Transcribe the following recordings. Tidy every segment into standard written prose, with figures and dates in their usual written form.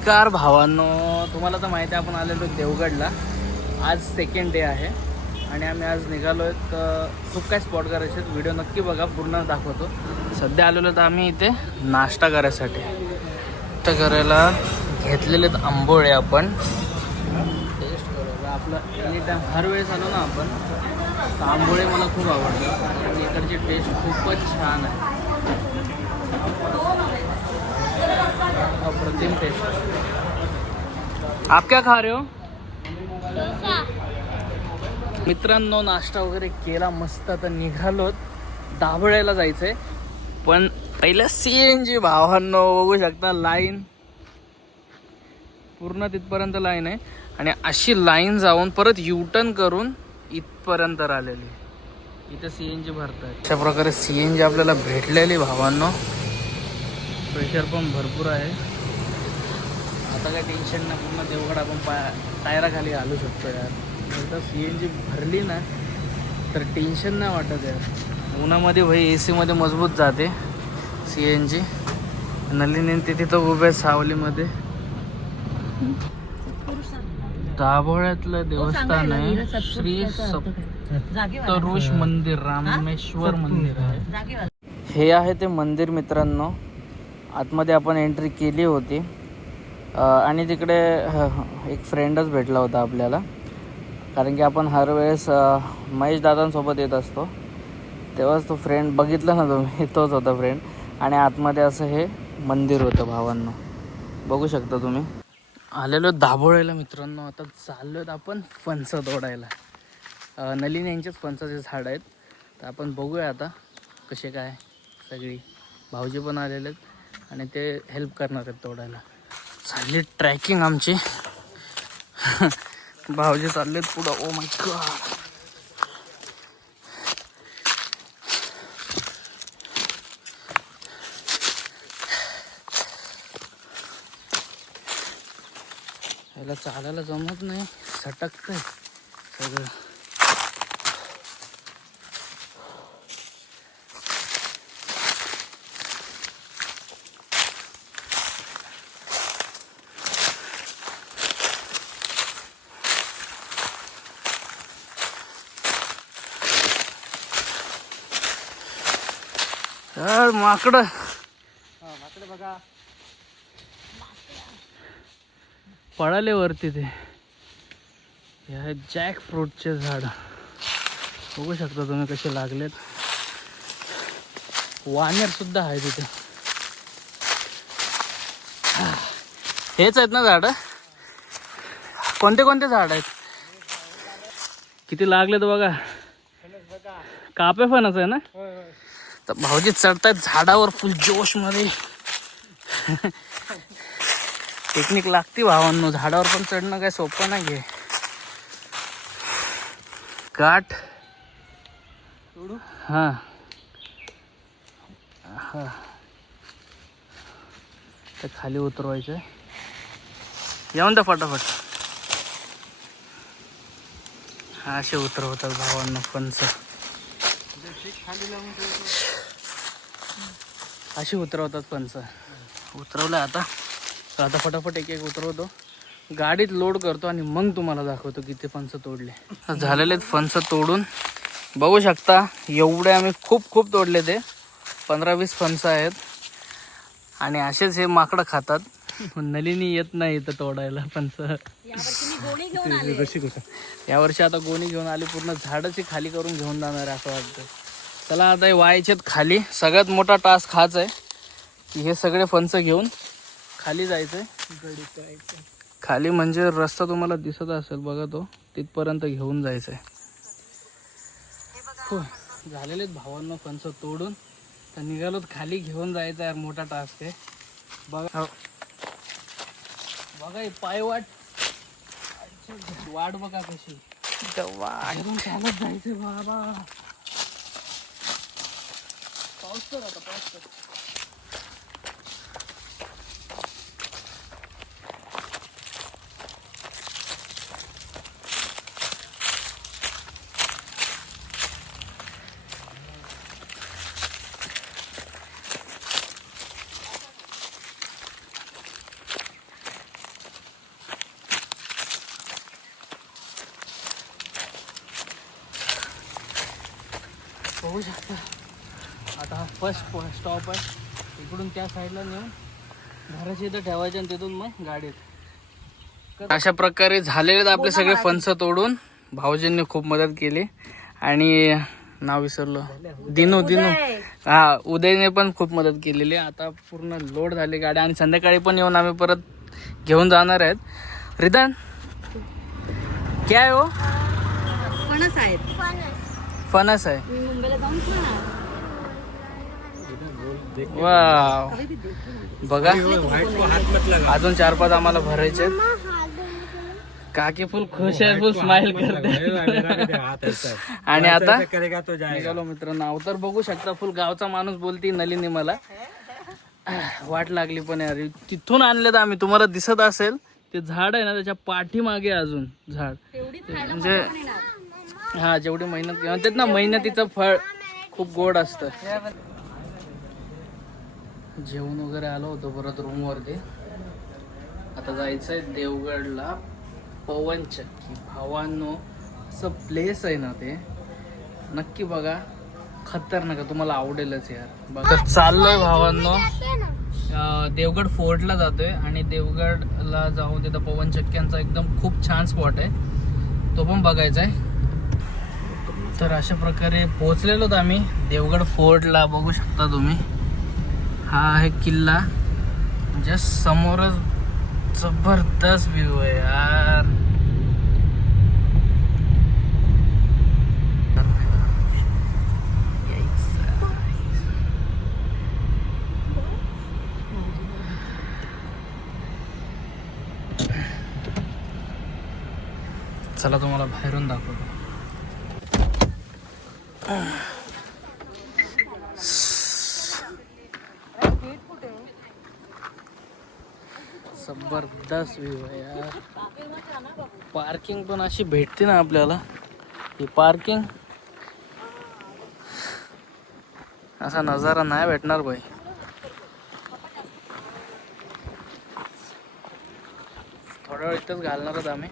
नमस्कार भावांनो, तुम्हाला तर माहिती आहे आपण आलेलो देवगडला. आज सेकंड डे आहे आणि आम्ही आज निघालो आहेत. खूप काय स्पॉट करायचे आहेत, व्हिडिओ नक्की बघा, पूर्ण दाखवतो. सध्या आलेलो तर आम्ही इथे नाश्ता करायसाठी. नाश्ता करायला घेतलेले आहेत आंबोळे. आपण टेस्ट करायला आपलं एनी टाईम हर वेळेस आलो ना आपण, तर आंबोळे मला खूप आवडतात आणि इकडची टेस्ट खूपच छान आहे. अप्रतिम टेस्ट. आप क्या खा रहे हो? मित्रांनो, नाश्ता वगैरे केला मस्त. आता निघालोत, दाभोळ्याला जायचंय. पण पहिलं CNG भावांनो, बघू शकता लाईन पूर्ण तिथपर्यंत लाईन आहे आणि अशी लाईन जाऊन परत U-टर्न करून इथपर्यंत आलेली. इथं CNG भरतात. अशा प्रकारे CNG आपल्याला भेटलेली भावांनो. प्रेशर पण भरपूर आहे. आता काय टेन्शन नाही, पूर्ण देवगड आपण टायराखाली घालू शकतो यार. एकदा CNG भरली ना तर टेन्शन नाही वाटत यार. उन्हामध्ये भाई AC मध्ये मजबूत जाते CNG. नलिनी तिथे तर उभे सावलीमध्ये. दाभोळ्यातलं देवस्थान आहे श्री सप्तऋष मंदिर, रामेश्वर मंदिर आहे हे. आहे ते मंदिर मित्रांनो. आतमध्ये आपण एंट्री केली होती आणि तिकडे एक फ्रेंडच भेटला होता आपल्याला, कारण की आपण हर वेळेस महेश दादांसोबत येत असतो. तेव्हाच तो फ्रेंड बघितला ना तुम्ही, तोच होता फ्रेंड. आणि आतमध्ये असं हे मंदिर होतं भावांनो, बघू शकता तुम्ही. आलेलो दाभोळ्याला मित्रांनो. आता चाललो आहेत आपण फणस तोडायला. नलिनी यांचेच फणसाचे झाड आहेत, तर आपण बघूया आता कसे काय. सगळी भाऊजी पण आलेले आहेत आणि ते हेल्प करणार आहेत तोडायला. चालली ट्रॅकिंग आमची. भाऊजी चाललेत पुढं. Oh my God. याला चालायला जमत नाही, सटकतंय सगळं. माकडं बघा, पळाले वरती. ते हे जॅक फ्रूटचे झाड बघू शकता तुम्ही कसे लागलेत. वानर सुद्धा आहे तिथे. हेच आहेत ना झाड? कोणते कोणते झाड आहेत? किती लागलेत बघा. कापे फणस आहे ना? तर भाऊजी चढतायत झाडावर फुल जोश मध्ये. टेक्निक लागती भावांनो, झाडावर पण चढणं काय सोपं नाही आहे. काठ हां हां, तर खाली उतरवायचं. येऊन द्या फटाफट. हा, असे उतरवतात भावांनो फणस. अशी उतरवतात फणस. उतरवलं आता फटाफट एक एक उतरवतो, गाडीत लोड करतो आणि मग तुम्हाला दाखवतो किती फणस तोडले. झालेले फणस तोडून बघू शकता. एवढे आम्ही खूप तोडले. ते 15-20 फणस आहेत आणि असेच हे माकडं खातात. नलिनी येत नाही इथं तोडायला फणस. यावर्षी आता गोणी घेऊन आली, पूर्ण झाडाची खाली करून घेऊन जाणार आहे असं वाटतं. चला आता हे व्हायचेत खाली. सगळ्यात मोठा टास्क हाच आहे की हे सगळे फणस घेऊन खाली जायचंय. खाली म्हणजे रस्ता तुम्हाला दिसत असेल बघा, तो तिथपर्यंत घेऊन जायचंय. झालेले भावांना फणस तोडून तर निघालोत खाली. घेऊन जायचं यार, मोठा टास्क आहे. बघा बघा, पाय वाट बघा कशी. वाढून चालत जायचं बाबा. पाऊस तर आता पाऊस तर. बघू शकता. आता हा फर्स्ट स्टॉप आहे. इकडून त्या साईडला नेऊन घराच्या इथं ठेवायचे आणि तिथून मग गाडीत. अशा प्रकारे झालेले आपले सगळे फणस तोडून. भाऊजींनी खूप मदत केली आणि नाव विसरलो, दिनू. हा, उदयने पण खूप मदत केलेली. आता पूर्ण लोड झाली गाडी आणि संध्याकाळी पण येऊन आम्ही परत घेऊन जाणार आहेत. रिदान क्या आहे हो? फणस आहेत. फणस आहे. मी मुंबईला जाऊन वाव, बघा अजून 4-5 आम्हाला भरायचे. काकी फुल खुश आहे, फुल स्माइल करते. आणि आता निघालो मित्रांनो. अवतार बघू शकता, फुल गावचा माणूस बोलती नलिनी. मला वाट लागली पण यार, तिथून आणले तर आम्ही. तुम्हाला दिसत असेल ते झाड आहे ना, त्याच्या पाठीमागे अजून झाड. म्हणजे हा, जेवढी मेहनत म्हणतात ना, मेहनतीचं फळ खूप गोड असतं. जेवण वगैरे आलो होतो परत रूम वरती. आता जायचंय देवगडला पवनचक्की. भावांनो, असं प्लेस आहे ना, ते नक्की बघा. खतरनाक, तुम्हाला आवडेलच यार. बघा चाललोय भावांनो, देवगड फोर्टला जातोय आणि देवगडला जाऊन तिथं पवनचक्क्यांचा एकदम खूप छान स्पॉट आहे, तो पण बघायचा आहे. तर अशा प्रकारे पोहोचलेलो आम्ही देवगड फोर्टला. बघू शकता तुम्ही, हा आहे किल्ला. जस्ट समोरच जबरदस्त व्ह्यू आहे यार. चला तुम्हाला बाहेरून दाखवतो. जबरदस्त व्ह्यू आहे यार. पार्किंग पण अशी भेटते ना आपल्याला. ही पार्किंग असा नजारा नाही भेटणार भाई. थोडा वेळ इथंच घालणार आहोत आम्ही.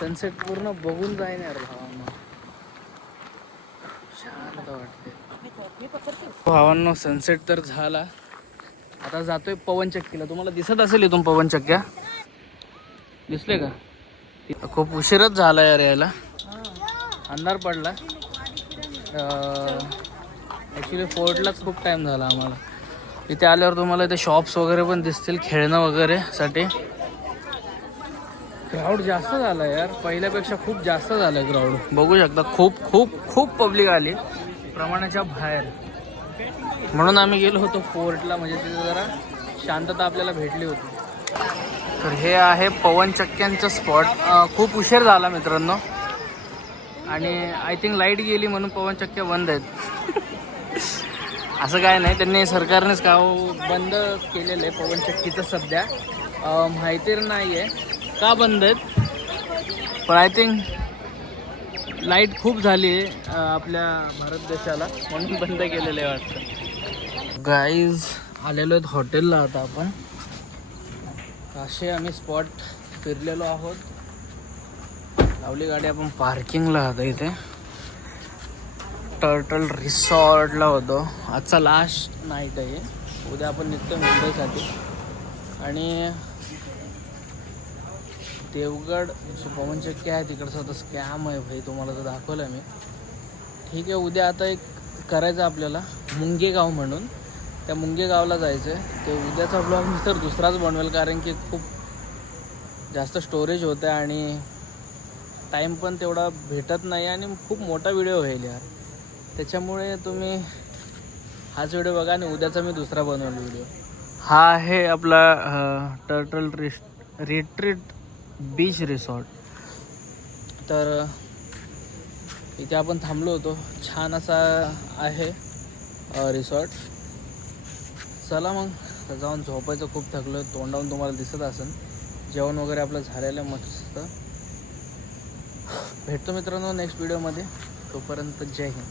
सनसेट पूर्ण बघून जाईन भावांनो, शांत वाटते भावांनो. सनसेट तर झाला. आता जातोय पवनचक्कीला. तुम्हाला दिसत असेल इथून पवनचक्क्या, दिसले का? खूप उशीरच झाला यार यायला, अंधार पडला. ॲक्च्युली फोर्टलाच खूप टाइम झाला आम्हाला. इथे आल्यावर तुम्हाला इथे शॉप्स वगैरे पण दिसतील, खेळणं वगैरे साठी. क्राऊड जास्त झाला यार, पहिल्यापेक्षा खूप जास्त झालं क्राऊड. बघू शकता, खूप खूप खूप पब्लिक आली प्रमाणाच्या बाहेर. म्हणून आम्ही गेलो होतो फोर्टला, म्हणजे तिथे जरा शांतता आपल्याला भेटली होती. तर हे आहे पवनचक्क्यांचं स्पॉट. खूप उशीर झाला मित्रांनो आणि आय थिंक लाईट गेली म्हणून पवनचक्क्या बंद आहेत. असं काय नाही, त्यांनी सरकारनेच काम बंद केलेलं आहे पवनचक्कीचं सध्या. माहिती नाही आहे का बंद आहेत, पण आय थिंक लाईट खूप झाली आहे आपल्या भारत देशाला, म्हणून बंद केलेलं आहे वाटतं. गाईज आलेलो आहेत हॉटेलला. आता आपण असे आम्ही स्पॉट फिरलेलो आहोत. लावली गाडी आपण पार्किंगला. आता इथे टर्टल रिसॉर्टला होतो. आजचा लास्ट नाईट आहे. उद्या आपण निघतो मुंबईसाठी. आणि देवगड जो पवनचक्की आहे तिकडचा आता स्कॅम आहे भाई, तुम्हाला तर दाखवलं मी. ठीक आहे, उद्या आता एक करायचं आपल्याला मुंगेगाव म्हणून. त्या मुंगेगावला जायचं आहे. ते उद्याचा ब्लॉग मी तर दुसराच बनवेल, कारण की खूप जास्त स्टोरेज होतं आहे आणि टाईम पण तेवढा भेटत नाही आणि खूप मोठा व्हिडिओ होईल यार. त्याच्यामुळे तुम्ही हाच व्हिडिओ बघा आणि उद्याचा मी दुसरा बनवेल व्हिडिओ. हा आहे आपला टर्टल रिट्रीट बीच रिसॉर्ट. तर इथे आपण थांबलो होतो. छान असा आहे रिसॉर्ट. चला मग जाऊन झोपायचं, खूप थकलो आहे. तोंडावून तुम्हाला दिसत असेल. जेवण वगैरे आपलं झालेलं आहे मस्त. भेटतो मित्रांनो नेक्स्ट व्हिडिओमध्ये. तोपर्यंत जय हिंद.